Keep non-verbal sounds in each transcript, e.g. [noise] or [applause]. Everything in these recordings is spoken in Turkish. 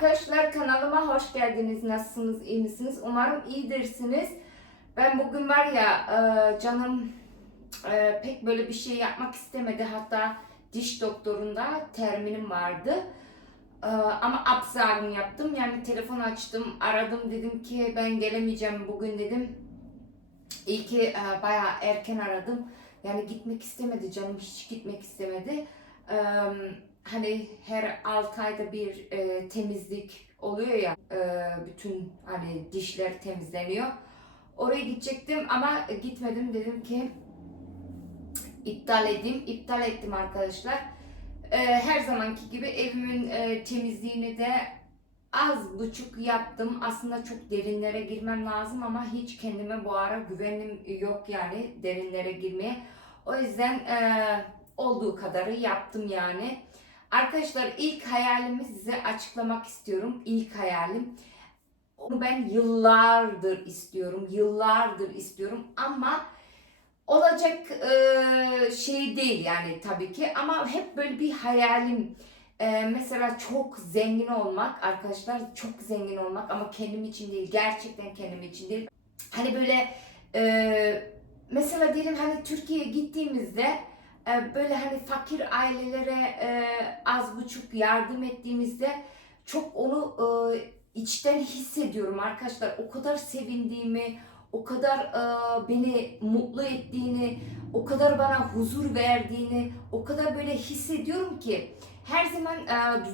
Arkadaşlar kanalıma hoş geldiniz. Nasılsınız? iyi misiniz? Umarım iyidirsiniz. Ben bugün var ya e, canım e, pek böyle bir şey yapmak istemedi. Hatta diş doktorunda terminim vardı. E, Ama absagım yaptım. Yani telefon açtım, aradım. Dedim ki ben gelemeyeceğim bugün dedim. İyi ki e, bayağı erken aradım. Yani gitmek istemedi canım. Hiç gitmek istemedi. Eee hani her 6 ayda bir e, temizlik oluyor ya e, bütün hani dişler temizleniyor. Oraya gidecektim ama gitmedim dedim ki iptal edeyim. İptal ettim arkadaşlar. E, her zamanki gibi evimin e, temizliğini de az buçuk yaptım. Aslında çok derinlere girmem lazım ama hiç kendime bu ara güvenim yok yani derinlere girmeye. O yüzden e, olduğu kadarı yaptım yani. Arkadaşlar ilk hayalimi size açıklamak istiyorum. İlk hayalim. Onu ben yıllardır istiyorum. Yıllardır istiyorum ama olacak e, şey değil yani tabii ki ama hep böyle bir hayalim. E, mesela çok zengin olmak arkadaşlar çok zengin olmak ama kendim için değil gerçekten kendim için değil. Hani böyle e, mesela diyelim hani Türkiye'ye gittiğimizde böyle hani fakir ailelere e, az buçuk yardım ettiğimizde çok onu e, içten hissediyorum arkadaşlar. O kadar sevindiğimi, o kadar e, beni mutlu ettiğini, o kadar bana huzur verdiğini, o kadar böyle hissediyorum ki her zaman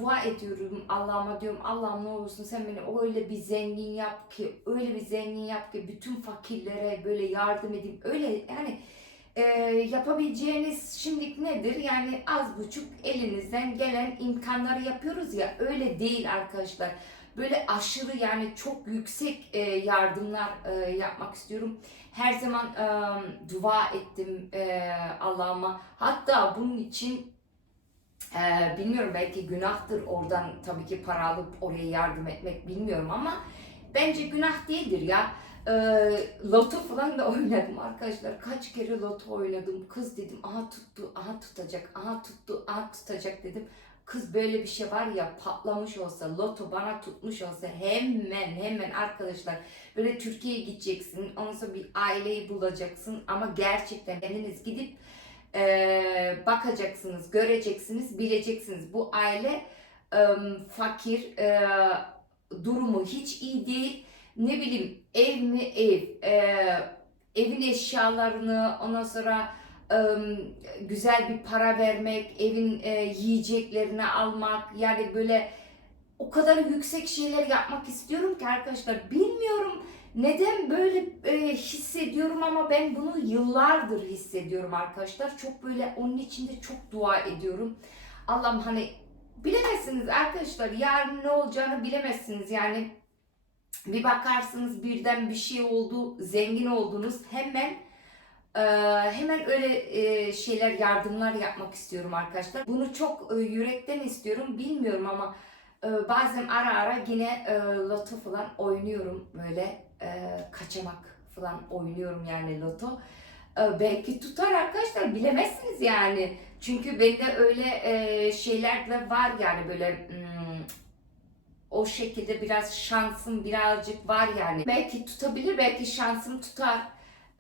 dua ediyorum Allah'ıma diyorum Allah'ım ne olursun sen beni öyle bir zengin yap ki öyle bir zengin yap ki bütün fakirlere böyle yardım edeyim öyle yani e, yapabileceğiniz şimdilik nedir? Yani az buçuk elinizden gelen imkanları yapıyoruz ya öyle değil arkadaşlar. Böyle aşırı yani çok yüksek e, yardımlar e, yapmak istiyorum. Her zaman e, dua ettim e, Allah'ıma. Hatta bunun için e, bilmiyorum belki günahtır oradan tabii ki para alıp oraya yardım etmek bilmiyorum ama bence günah değildir ya. E, loto falan da [laughs] oynadım arkadaşlar. Kaç kere loto oynadım. Kız dedim aha tuttu, aha tutacak, aha tuttu, aha tutacak dedim. Kız böyle bir şey var ya patlamış olsa, loto bana tutmuş olsa hemen hemen arkadaşlar böyle Türkiye'ye gideceksin. Ondan sonra bir aileyi bulacaksın ama gerçekten kendiniz gidip e, bakacaksınız, göreceksiniz, bileceksiniz. Bu aile e, fakir, e, durumu hiç iyi değil. Ne bileyim ev mi ev, e, evin eşyalarını ondan sonra e, güzel bir para vermek, evin e, yiyeceklerini almak yani böyle o kadar yüksek şeyler yapmak istiyorum ki arkadaşlar bilmiyorum neden böyle e, hissediyorum ama ben bunu yıllardır hissediyorum arkadaşlar. Çok böyle onun için de çok dua ediyorum. Allah'ım hani bilemezsiniz arkadaşlar yarın ne olacağını bilemezsiniz yani bir bakarsınız birden bir şey oldu zengin oldunuz hemen e, hemen öyle e, şeyler yardımlar yapmak istiyorum arkadaşlar. Bunu çok e, yürekten istiyorum bilmiyorum ama bazen ara ara yine loto falan oynuyorum böyle kaçamak falan oynuyorum yani loto. Belki tutar arkadaşlar bilemezsiniz yani. Çünkü bende öyle şeyler de var yani böyle hmm, o şekilde biraz şansım birazcık var yani. Belki tutabilir belki şansım tutar.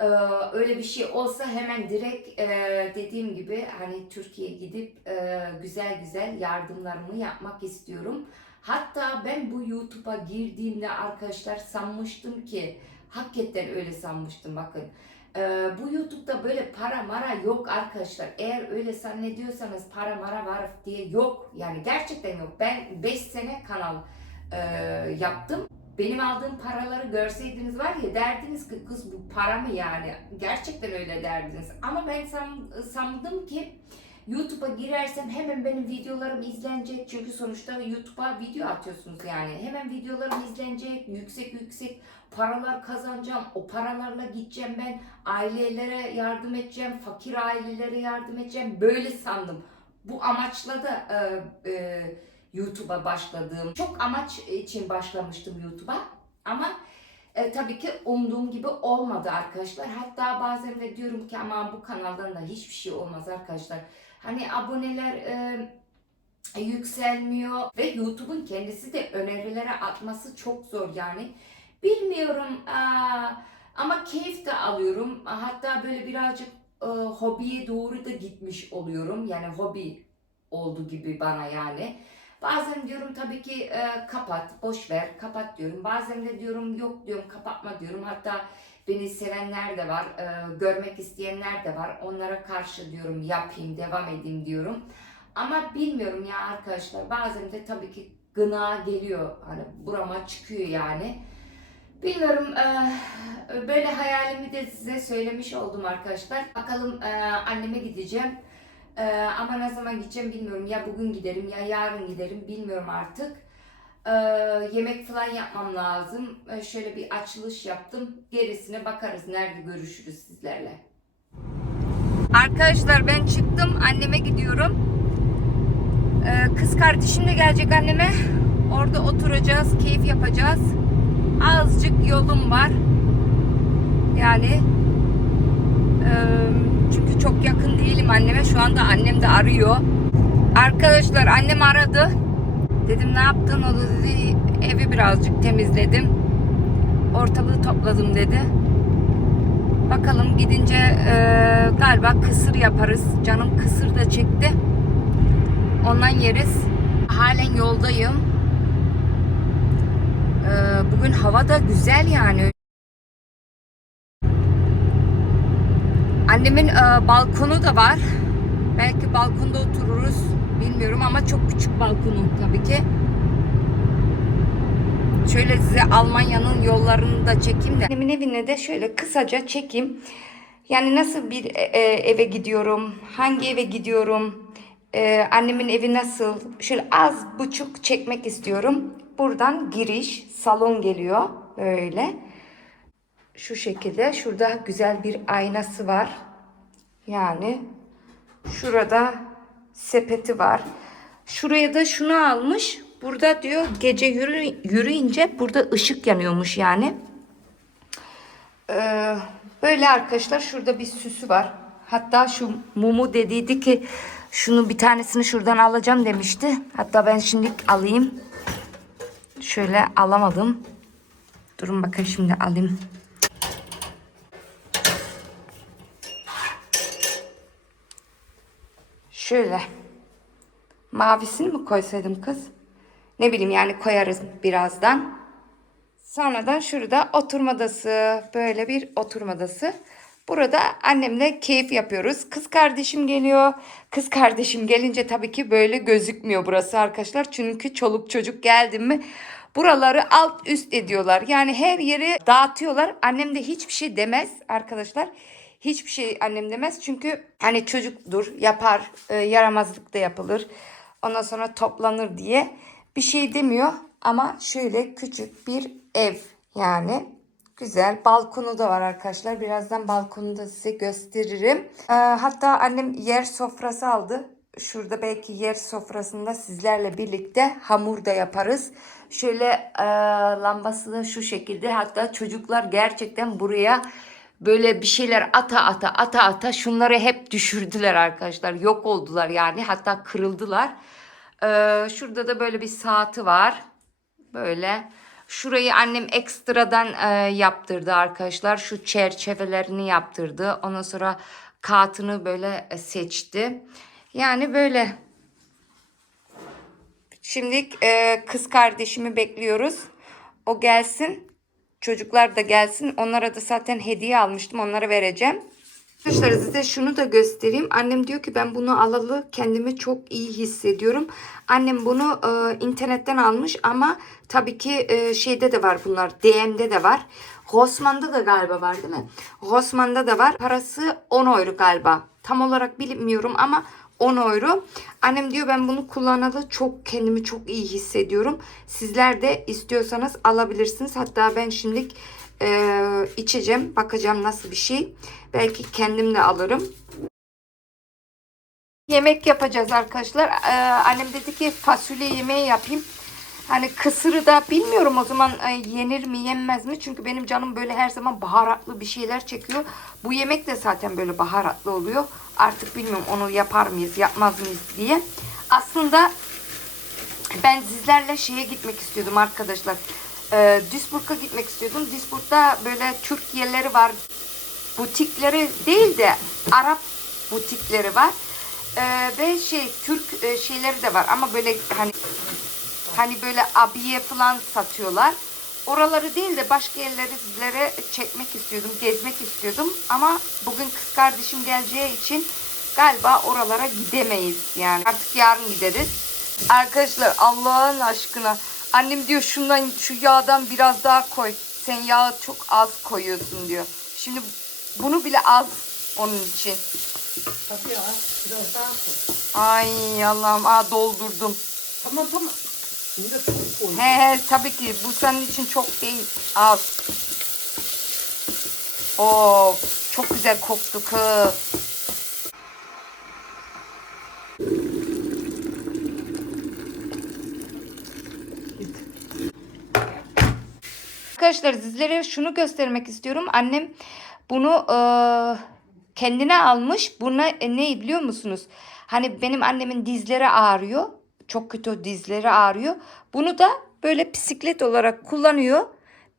Ee, öyle bir şey olsa hemen direkt e, dediğim gibi hani Türkiye'ye gidip e, güzel güzel yardımlarımı yapmak istiyorum. Hatta ben bu YouTube'a girdiğimde arkadaşlar sanmıştım ki hakikaten öyle sanmıştım bakın. Ee, bu YouTube'da böyle para mara yok arkadaşlar. Eğer öyle zannediyorsanız para mara var diye yok. Yani gerçekten yok. Ben 5 sene kanal e, yaptım. Benim aldığım paraları görseydiniz var ya derdiniz ki kız bu para mı yani? Gerçekten öyle derdiniz. Ama ben san, sandım ki YouTube'a girersem hemen benim videolarım izlenecek. Çünkü sonuçta YouTube'a video atıyorsunuz yani. Hemen videolarım izlenecek. Yüksek yüksek paralar kazanacağım. O paralarla gideceğim ben. Ailelere yardım edeceğim. Fakir ailelere yardım edeceğim. Böyle sandım. Bu amaçla da e, e, YouTube'a başladığım. Çok amaç için başlamıştım YouTube'a. Ama e, tabii ki umduğum gibi olmadı arkadaşlar. Hatta bazen de diyorum ki aman bu kanaldan da hiçbir şey olmaz arkadaşlar. Hani aboneler e, yükselmiyor ve YouTube'un kendisi de önerilere atması çok zor yani. Bilmiyorum aa, ama keyif de alıyorum. Hatta böyle birazcık e, hobiye doğru da gitmiş oluyorum. Yani hobi oldu gibi bana yani. Bazen diyorum tabii ki e, kapat, boş ver, kapat diyorum. Bazen de diyorum yok diyorum, kapatma diyorum. Hatta beni sevenler de var, e, görmek isteyenler de var. Onlara karşı diyorum yapayım, devam edeyim diyorum. Ama bilmiyorum ya arkadaşlar bazen de tabii ki gına geliyor. Hani burama çıkıyor yani. Bilmiyorum e, böyle hayalimi de size söylemiş oldum arkadaşlar. Bakalım e, anneme gideceğim. E, ama ne zaman gideceğim bilmiyorum. Ya bugün giderim ya yarın giderim bilmiyorum artık. E, yemek falan yapmam lazım. E, şöyle bir açılış yaptım. Gerisine bakarız. Nerede görüşürüz sizlerle. Arkadaşlar ben çıktım. Anneme gidiyorum. Ee, kız kardeşim de gelecek anneme. Orada oturacağız, keyif yapacağız. Azıcık yolum var. Yani e, çünkü çok yakın değilim anneme. Şu anda annem de arıyor. Arkadaşlar annem aradı. Dedim ne yaptın? O dedi evi birazcık temizledim. Ortalığı topladım dedi. Bakalım gidince e, galiba kısır yaparız. Canım kısır da çekti. Ondan yeriz. Halen yoldayım. Ee, bugün hava da güzel yani. Annemin e, balkonu da var. Belki balkonda otururuz. Bilmiyorum ama çok küçük balkonu tabii ki. Şöyle size Almanya'nın yollarını da çekeyim de. Annemin evine de şöyle kısaca çekeyim. Yani nasıl bir e, e, eve gidiyorum, hangi eve gidiyorum, ee, annemin evi nasıl? Şöyle az buçuk çekmek istiyorum. Buradan giriş, salon geliyor. Böyle. Şu şekilde. Şurada güzel bir aynası var. Yani şurada sepeti var. Şuraya da şunu almış. Burada diyor gece yürü, yürüyünce burada ışık yanıyormuş yani. Ee, böyle arkadaşlar şurada bir süsü var. Hatta şu mumu dediydi ki şunu bir tanesini şuradan alacağım demişti. Hatta ben şimdi alayım. Şöyle alamadım. Durun bakın şimdi alayım. Şöyle. Mavisini mi koysaydım kız? Ne bileyim yani koyarız birazdan. Sonradan şurada oturma odası. Böyle bir oturma odası. Burada annemle keyif yapıyoruz. Kız kardeşim geliyor. Kız kardeşim gelince tabii ki böyle gözükmüyor burası arkadaşlar. Çünkü çoluk çocuk geldi mi buraları alt üst ediyorlar. Yani her yeri dağıtıyorlar. Annem de hiçbir şey demez arkadaşlar. Hiçbir şey annem demez. Çünkü hani çocukdur yapar e, yaramazlık da yapılır. Ondan sonra toplanır diye bir şey demiyor. Ama şöyle küçük bir ev yani Güzel. Balkonu da var arkadaşlar. Birazdan balkonu da size gösteririm. Ee, hatta annem yer sofrası aldı. Şurada belki yer sofrasında sizlerle birlikte hamur da yaparız. Şöyle e, lambası da şu şekilde. Hatta çocuklar gerçekten buraya böyle bir şeyler ata ata ata ata şunları hep düşürdüler arkadaşlar. Yok oldular yani. Hatta kırıldılar. Ee, şurada da böyle bir saati var. Böyle. Şurayı annem ekstradan e, yaptırdı arkadaşlar. Şu çerçevelerini yaptırdı. Ondan sonra katını böyle e, seçti. Yani böyle. Şimdi e, kız kardeşimi bekliyoruz. O gelsin. Çocuklar da gelsin. Onlara da zaten hediye almıştım. Onlara vereceğim. Arkadaşlar size şunu da göstereyim. Annem diyor ki ben bunu alalı kendimi çok iyi hissediyorum. Annem bunu e, internetten almış ama tabii ki e, şeyde de var bunlar. DM'de de var. Rossmann'da da galiba var değil mi? Rossmann'da da var. Parası 10 euro galiba. Tam olarak bilmiyorum ama 10 euro. Annem diyor ben bunu kullanalı çok kendimi çok iyi hissediyorum. Sizler de istiyorsanız alabilirsiniz. Hatta ben şimdilik e, içeceğim. Bakacağım nasıl bir şey. Belki kendim de alırım. Yemek yapacağız arkadaşlar. Ee, annem dedi ki fasulye yemeği yapayım. Hani kısırı da bilmiyorum o zaman e, yenir mi yenmez mi? Çünkü benim canım böyle her zaman baharatlı bir şeyler çekiyor. Bu yemek de zaten böyle baharatlı oluyor. Artık bilmiyorum onu yapar mıyız yapmaz mıyız diye. Aslında ben sizlerle şeye gitmek istiyordum arkadaşlar. Ee, Duisburg'a gitmek istiyordum. Duisburg'da böyle Türk yerleri var. Butikleri değil de Arap butikleri var. Ee, ve şey Türk e, şeyleri de var ama böyle hani hani böyle abiye falan satıyorlar. Oraları değil de başka yerleri sizlere çekmek istiyordum, gezmek istiyordum. Ama bugün kız kardeşim geleceği için galiba oralara gidemeyiz yani. Artık yarın gideriz. Arkadaşlar Allah'ın aşkına annem diyor şundan şu yağdan biraz daha koy. Sen yağı çok az koyuyorsun diyor. Şimdi bunu bile az onun için. Tabii ya biraz daha koy. Ay Allah'ım aa doldurdum. Tamam tamam. He he tabii ki bu senin için çok değil az. Oo çok güzel koktu kız. Arkadaşlar sizlere şunu göstermek istiyorum. Annem bunu eee, kendine almış. Buna e, ne biliyor musunuz? Hani benim annemin dizleri ağrıyor. Çok kötü dizleri ağrıyor. Bunu da böyle bisiklet olarak kullanıyor.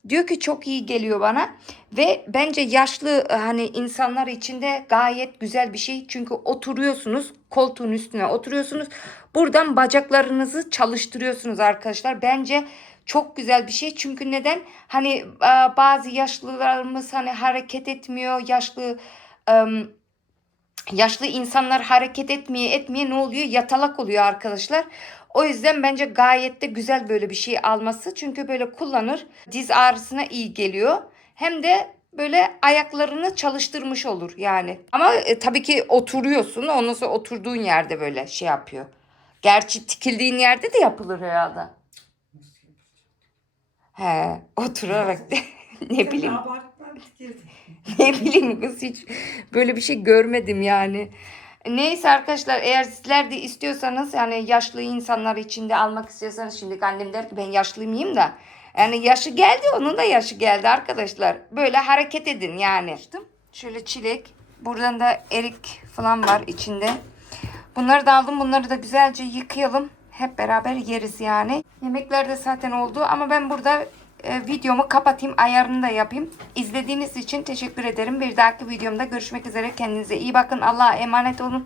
Diyor ki çok iyi geliyor bana ve bence yaşlı e, hani insanlar için de gayet güzel bir şey. Çünkü oturuyorsunuz koltuğun üstüne oturuyorsunuz. Buradan bacaklarınızı çalıştırıyorsunuz arkadaşlar. Bence çok güzel bir şey. Çünkü neden? Hani e, bazı yaşlılarımız hani hareket etmiyor. Yaşlı yaşlı insanlar hareket etmeye etmeye ne oluyor? Yatalak oluyor arkadaşlar. O yüzden bence gayet de güzel böyle bir şey alması. Çünkü böyle kullanır. Diz ağrısına iyi geliyor. Hem de böyle ayaklarını çalıştırmış olur yani. Ama e, tabii ki oturuyorsun. Ondan sonra oturduğun yerde böyle şey yapıyor. Gerçi tikildiğin yerde de yapılır herhalde. He, oturarak de. [laughs] ne bileyim. Bitirdi. [laughs] ne bileyim kız hiç böyle bir şey görmedim yani. Neyse arkadaşlar eğer sizler de istiyorsanız yani yaşlı insanlar için de almak istiyorsanız şimdi annem der ki ben yaşlıyım da yani yaşı geldi onun da yaşı geldi arkadaşlar. Böyle hareket edin yani. Şöyle çilek buradan da erik falan var içinde. Bunları da aldım bunları da güzelce yıkayalım. Hep beraber yeriz yani. Yemekler de zaten oldu ama ben burada e, videomu kapatayım ayarını da yapayım. İzlediğiniz için teşekkür ederim. Bir dahaki videomda görüşmek üzere. Kendinize iyi bakın. Allah'a emanet olun.